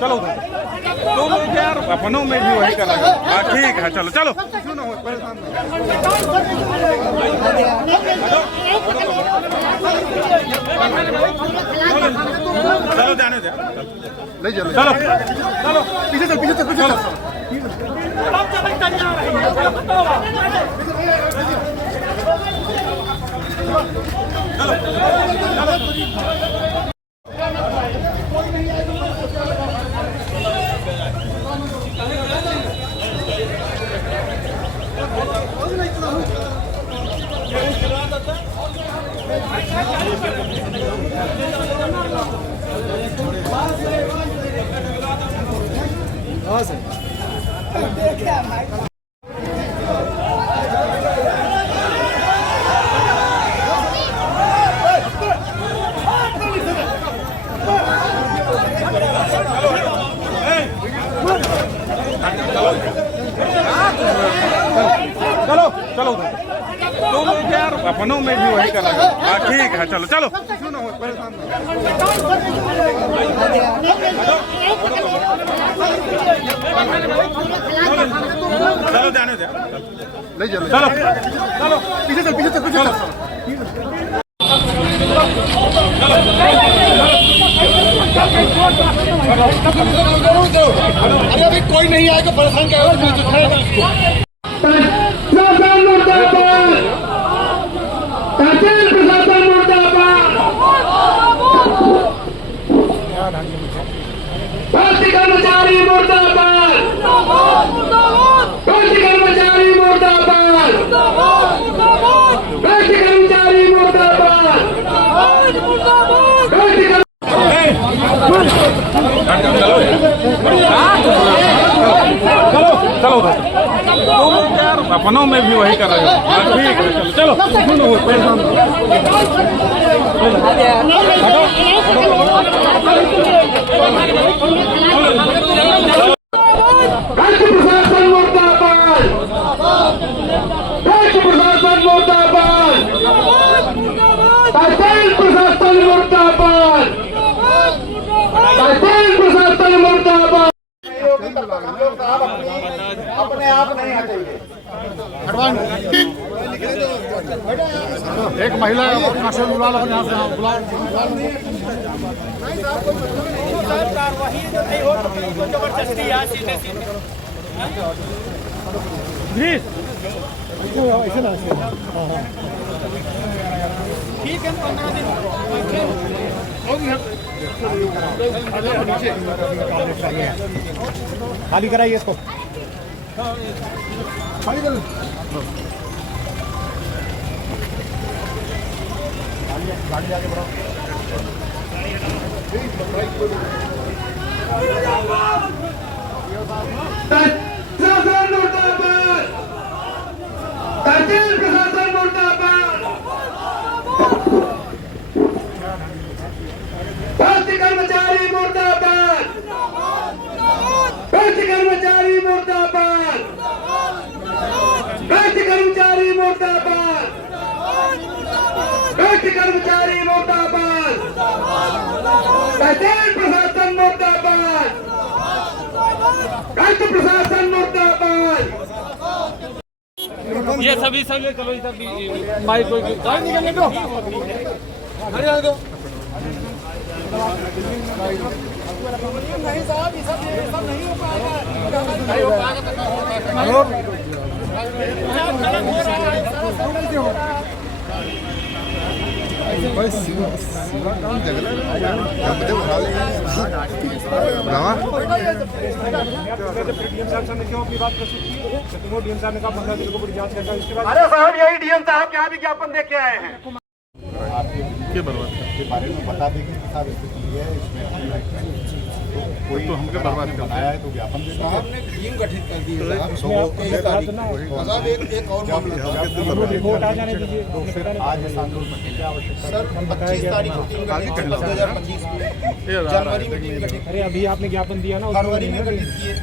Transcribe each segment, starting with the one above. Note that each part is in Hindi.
चलो तुम लोग यार अपनों में भी वही कर रहे हो। हाँ ठीक है, चलो चलो चलो जाने दे, चलो चलो पीछे चल, पीछे चल, पीछे चल। हाँ सर चलो चलो तुम लोग यार अपनों में भी वही कर रहे हो। हाँ ठीक है, चलो चलो चलो जाने दे, चलो चलो पीछे चल, पीछे चल, पीछे चल। अरे अभी कोई नहीं आएगा, परेशान क्या होगा। कर्मचारी मुर्दाबाद, कर्मचारी मुर्दाबाद, कर्मचारी मुर्दाबाद। चलो तुम लोग यार अपनों में भी वही कर रहे हो। हाँ ठीक है, चलो चलो प्रशासन मुर्दाबाद, प्रशासन मुर्दाबाद, प्रशासन मुर्दाबाद, प्रशासन मुर्दाबाद। अपने आप नहीं हटेंगे। एक महिला कांस्टेबल बुला लो, यहाँ से बुलाओ। कार्रवाई जो नहीं हो तो जबरदस्ती यहाँ सीधे सीधे ठीक है। 15 दिन खाली कराइए इसको, खाली कर गाड़ी आगे बढ़ाओ। प्रशासन मुर्दाबाद, प्रशासन मुर्दाबाद, कर्मचारी मुर्दाबाद, कर्मचारी मुर्दाबाद, कर्मचारी मुर्दाबाद, कर्मचारी मुर्दाबाद, प्रशासन मुर्दाबाद, प्रशासन मुर्दाबाद। ये सभी चलो सभी माइक को निकलने दो, हरियाणा दो। नहीं साहब, ये सब नहीं हो पाएगा। अरे साहब यही डीएम साहब के यहाँ विज्ञापन दे के आए हैं। के बारे में बता देंगे कि साहब स्थिति है, इसमें कोई तो हमको बर्बाद बनाया है तो ज्ञापन देते हैं। हमने टीम गठित कर दी है साहब, एक और रिपोर्ट आ जाने दीजिए। तो फिर आज शांतुल पटेल क्या आवश्यकता सर 25 तारीख को टीम गठित 2025 में जनवरी में टीम गठित। अरे अभी आपने ज्ञापन दिया ना, फरवरी में गठित किए,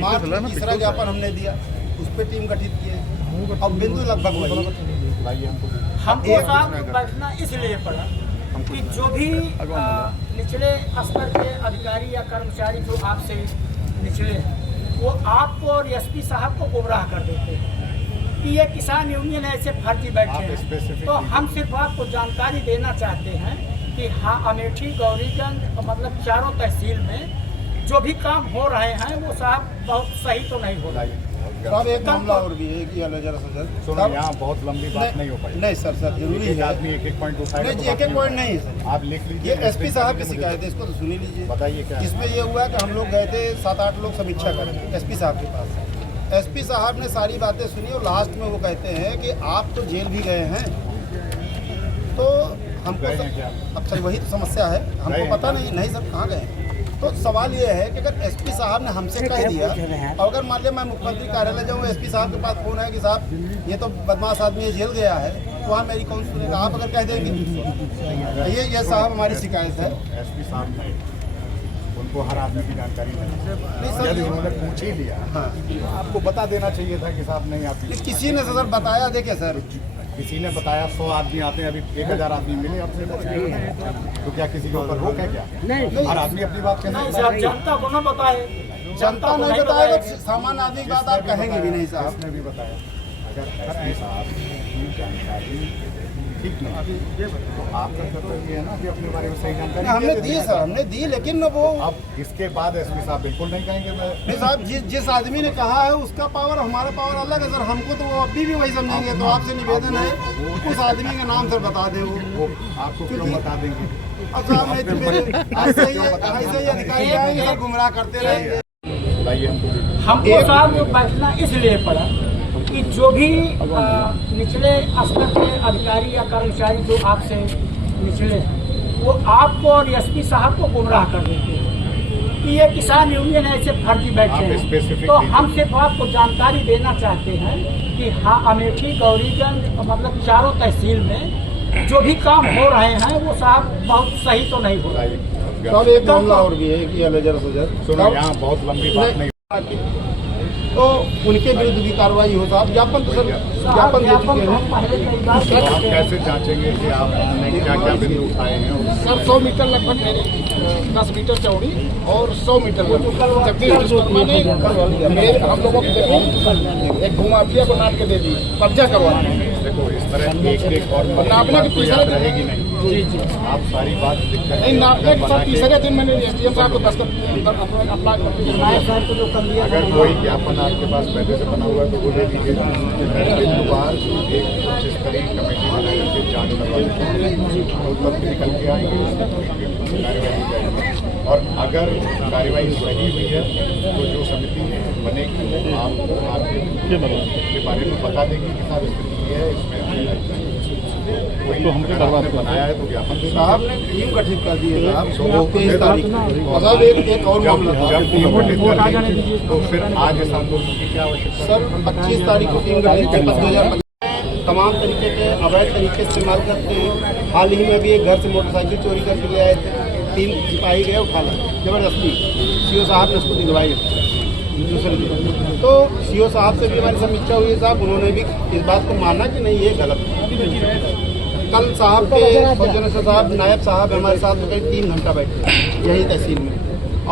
मार्च में तीसरा ज्ञापन हमने दिया, उस पर टीम गठित किए। अब बिंदु लगभग वही हमको साहब बैठना इसलिए पड़ा कि जो भी निचले स्तर के अधिकारी या कर्मचारी जो आपसे निचले हैं वो आपको और एसपी साहब को गुमराह कर देते हैं कि ये किसान यूनियन ऐसे फर्जी बैठे हैं। तो हम सिर्फ आपको जानकारी देना चाहते हैं कि हाँ, अमेठी, गौरीगंज मतलब चारों तहसील में जो भी काम हो रहे हैं वो साहब बहुत सही तो नहीं हो रहा है। साहब एक मामला और भी है कि जरा सर सुनो, यहाँ बहुत लंबी बात नहीं हो पाई। नहीं सर जरूरी है। आदमी एक पॉइंट उठाएगा। नहीं, एक पॉइंट नहीं है सर, आप लिख लीजिए। ये एसपी साहब की शिकायत है, इसको तो सुनी लीजिए। बताइए क्या है? इसमें ये हुआ कि हम लोग गए थे 7-8 लोग समीक्षा करें एसपी साहब के पास। एसपी साहब ने सारी बातें सुनी और लास्ट में वो कहते हैं कि आप तो जेल भी गए हैं। तो हमको अब सर वही तो समस्या है, हमको पता नहीं सर कहाँ गए। तो सवाल ये है कि अगर एसपी साहब ने हमसे कह दिया और अगर मान लिया मैं मुख्यमंत्री कार्यालय जाऊँ, एसपी साहब के पास फोन है कि साहब ये तो बदमाश आदमी जेल गया है, तो वहाँ मेरी कौन सुनेगा? आप अगर कह देंगे ये साहब हमारी शिकायत है। एसपी साहब ने उनको हर आदमी की जानकारी नहीं, यदि उन्होंने पूछ ही लिया हाँ, आपको बता देना चाहिए था कि साहब नहीं आप किसी ने सर बताया। देखिए सर, किसी ने बताया 100 आदमी आते हैं, अभी 1000 आदमी मिले आपसे, तो क्या किसी के ऊपर रोक है क्या? नहीं, हर आदमी अपनी बात कहना नहीं, जनता को न बताए, जनता नहीं बताएगा, सामान्य आदमी की बात आप कहेंगे भी नहीं साहब। ने भी बताया अगर एसपी साहब की जानकारी ठीक नहीं तो आपका कर्तव्य है ना कि अपने बारे में सही जानकारी हमने दी सर, हमने दी, लेकिन वो अब इसके बाद एसपी साहब बिल्कुल नहीं कहेंगे। नहीं साहब, जिस आदमी ने कहा है उसका पावर हमारा पावर अलग है सर। हमको तो वो अभी भी वही समझेंगे। तो आपसे निवेदन है उस आदमी का नाम सर बता दें। वो आपको क्यों बता देंगे? अब साहब ऐसे ही अधिकारी आएंगे सर, गुमराह करते रहेंगे। हमको साहब बैठना इसलिए पड़ा कि जो भी निचले स्तर के अधिकारी या कर्मचारी जो आपसे निचले हैं वो आपको और एसपी साहब को गुमराह कर देते हैं कि ये किसान यूनियन ऐसे फर्जी बैठे हैं। तो हम सिर्फ आपको जानकारी देना चाहते हैं कि हाँ, अमेठी, गौरीगंज मतलब चारों तहसील में जो भी काम हो रहे हैं वो साहब बहुत सही तो नहीं हो रहा है। साहब एक मामला और भी है कि सुनो, यहाँ बहुत लंबी बात नहीं, तो उनके विरुद्ध भी कार्रवाई हो साहब। ज्ञापन तो सर ज्ञापन दे चुके हैं। तो आप कैसे जांचेंगे कि आपने क्या क्या बिंदु उठाए हैं? सर 100 मीटर लगभग 10 मीटर चौड़ी और 100 मीटर जबकि हम लोगों को एक भूमाफिया को नाप के दे दी, कब्जा करवाना। देखो इस तरह एक और नापने की तीसरे रहेगी नहीं। जी आप सारी बात नहीं नापने के साथ तीसरे दिन मैंने एसडीएम साहब को दस्तखत अप्लाई कर दिया। अगर कोई ज्ञापन आपके पास पहले से बना हुआ है तो वो दे दीजिएगा। बार एक 25 तारीख कमेटी बनाई के जाँच करवाई तब निकल के आएंगे, कार्यवाही की जाएगी। और अगर कार्यवाही सही हुई है तो जो समिति बनेगी वो आपके बारे में बता देगी कि साहब स्थिति है, इसमें तो हमको बर्बाद बनाया है तो ज्ञापन साहब ने टीम गठित कर दी है साहब 23 तारीख को। साहब एक और मामला जब टीम गठित कर दी तो फिर आज इस आंदोलन की क्या आवश्यकता? सर 25 तारीख को टीम गठित कर 2015 तमाम तरीके के अवैध तरीके इस्तेमाल करते हैं। हाल ही में भी एक घर से मोटरसाइकिल चोरी करके ले आए थे, 3 सिपाही गए उठा लाए जबरदस्ती। सीओ साहब ने उसको दिलवाई दूसरे दिन। तो सीओ साहब से भी हमारी समीक्षा हुई है साहब, उन्होंने भी इस बात को माना कि नहीं ये गलत है। कल साहब के फौजन साहब नायब साहब हमारे साथ करीब 3 घंटा बैठे यही तहसील में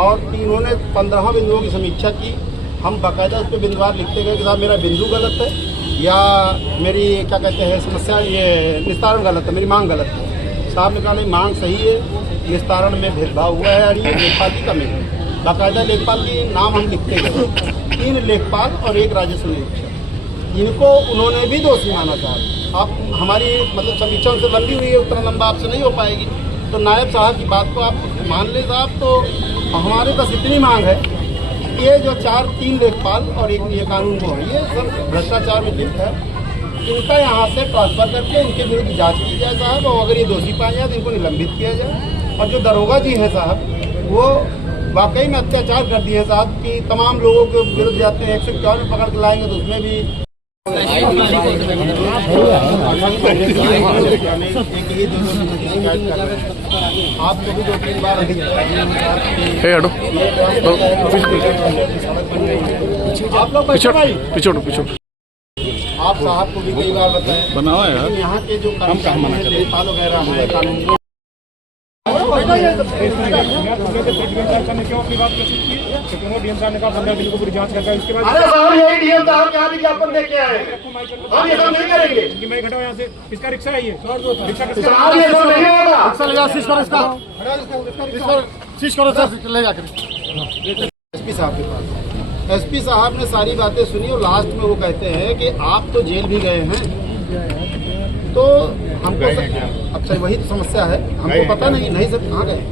और इन्होंने 15 बिंदुओं की समीक्षा की। हम बाकायदा उस पर बिंदुवार लिखते गए कि साहब मेरा बिंदु गलत है या मेरी क्या कहते हैं समस्या ये निस्तारण गलत है, मेरी मांग गलत है। साहब ने कहा नहीं मांग सही है, निस्तारण में भेदभाव हुआ है और ये लेखपाल की कमी है। बाकायदा लेखपाल की नाम हम लिखते गए, 3 लेखपाल और 1 राजस्व निरीक्षक, इनको उन्होंने भी दोषी माना साहब। आप हमारी मतलब समीक्षा से लंबी हुई है, उतना लंबा आपसे नहीं हो पाएगी। तो नायब साहब की बात को आप मान लें साहब। तो हमारे पास इतनी मांग है कि ये जो 3 लेखपाल और 1 ये कानून को है, ये सब भ्रष्टाचार में लिप्त है, इनका यहाँ से ट्रांसफर करके इनके विरुद्ध जांच की जाए साहब। और अगर ये दोषी पाए जाए तो इनको निलंबित किया जाए। और जो दरोगा जी हैं साहब वो वाकई में अत्याचार कर दिए साहब कि तमाम लोगों के विरुद्ध जाते हैं, 151 पकड़ के लाएंगे तो उसमें भी आपको भी 2-3 बार आप लोग पिछोड़ आप साहब को भी कई बार बताएं बनाओ यार। यहाँ के जो काम लेखपाल वगैरह हैं कानून अरे साहब यही डीएम साहब क्या विज्ञापन दे के आए हैं, हम ये सब नहीं करेंगे। मैं घटाओ यहाँ से, किसका रिक्शा है ये? रिक्शा साहब ये सब नहीं होगा। एसपी साहब के पास एसपी साहब ने सारी बातें सुनी और लास्ट में वो कहते हैं कि आप तो जेल भी गए हैं, तो हमको अच्छा वही तो समस्या है, हमको पता नहीं सर कहाँ गए।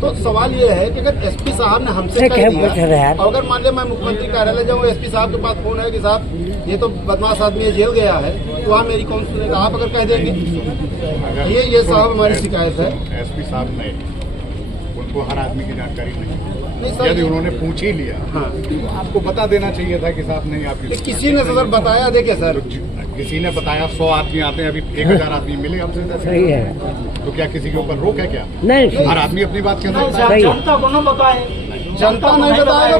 तो सवाल ये है कि अगर एसपी साहब ने हमसे कह दिया और अगर मान लिया मैं मुख्यमंत्री कार्यालय जाऊँ, एसपी साहब के पास फोन है कि साहब ये तो बदमाश आदमी है, जेल गया है, तो वहाँ मेरी कौन सुनेगा? आप अगर कह देंगे ये साहब हमारी शिकायत है। एसपी साहब ने उनको हर आदमी की जानकारी नहीं सर, यदि उन्होंने पूछ ही लिया हाँ, तो आपको बता देना चाहिए था कि साहब नहीं आपकी किसी ने सर बताया, देखिए सर किसी ने बताया 100 आदमी आते हैं, अभी 1000 आदमी मिले हमसे, सही है, तो क्या किसी के ऊपर रोक है क्या? नहीं, हर आदमी अपनी बात कहता है। जनता को न बताए, जनता नहीं बताएगा।